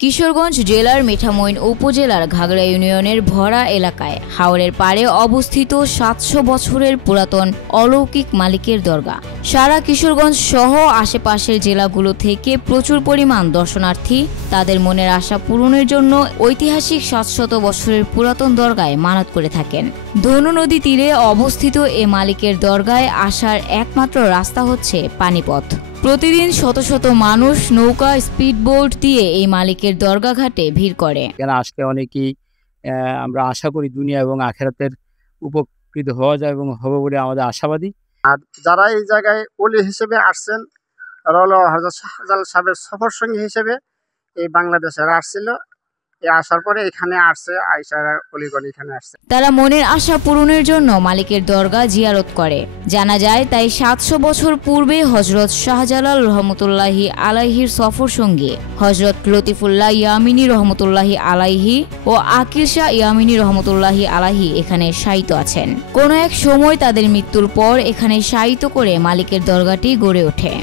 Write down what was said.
কিশোরগঞ্জ জেলার মিঠামইন উপজেলার ঘাগড়া ইউনিয়নের ভরা এলাকায় হাওরের পাড়ে অবস্থিত ৭০০ বছরের পুরাতন অলৌকিক মালিকের দরগা। সারা কিশোরগঞ্জ সহ আশেপাশের জেলাগুলো থেকে প্রচুর পরিমাণ দর্শনার্থী তাদের মনের আশা পূরণের জন্য ঐতিহাসিক ৭০০ বছরের পুরাতন দরগায় মানত করে থাকেন। ধনু নদী তীরে অবস্থিত এ মালিকের দরগায় আসার একমাত্র রাস্তা হচ্ছে পানিপথ। প্রতিদিন শত শত মানুষ নৌকা, স্পিডবোট দিয়ে এই মালিকের দরগা ঘাটে ভিড় করে। আসলে অনেকেই আমরা আশা করি দুনিয়া এবং আখেরাতের উপকৃত হওয়া যায় এবং হবে বলে আমাদের আশাবাদী। আর যারা এই জায়গায় ওলি হিসেবে আসছেন, হযরত শাহজালাল সাহেবের সফর সঙ্গী হিসেবে এই বাংলাদেশের আসছিল, আসার পরে এখানে আসছে, আয়েশা অলিগণ এখানে আসছে। তারা মনের আশা পূরণের জন্য মালিকের দরগা জিয়ারত করে। জানা যায় তাই ৭০০ বছর পূর্বে হযরত শাহজালাল রহমতুল্লাহি আলাইহির সফর সঙ্গী হযরত লতিফুল্লাহ ইয়ামিনী রহমতুল্লাহি আলাইহি ও আকিল শাহ ইয়ামিনী রহমতুল্লাহি আলাইহি এখানে শায়িত আছেন। কোনো এক সময় তাদের মৃত্যুর পর এখানে শায়িত করে মালিকের দরগাটি গড়ে ওঠে।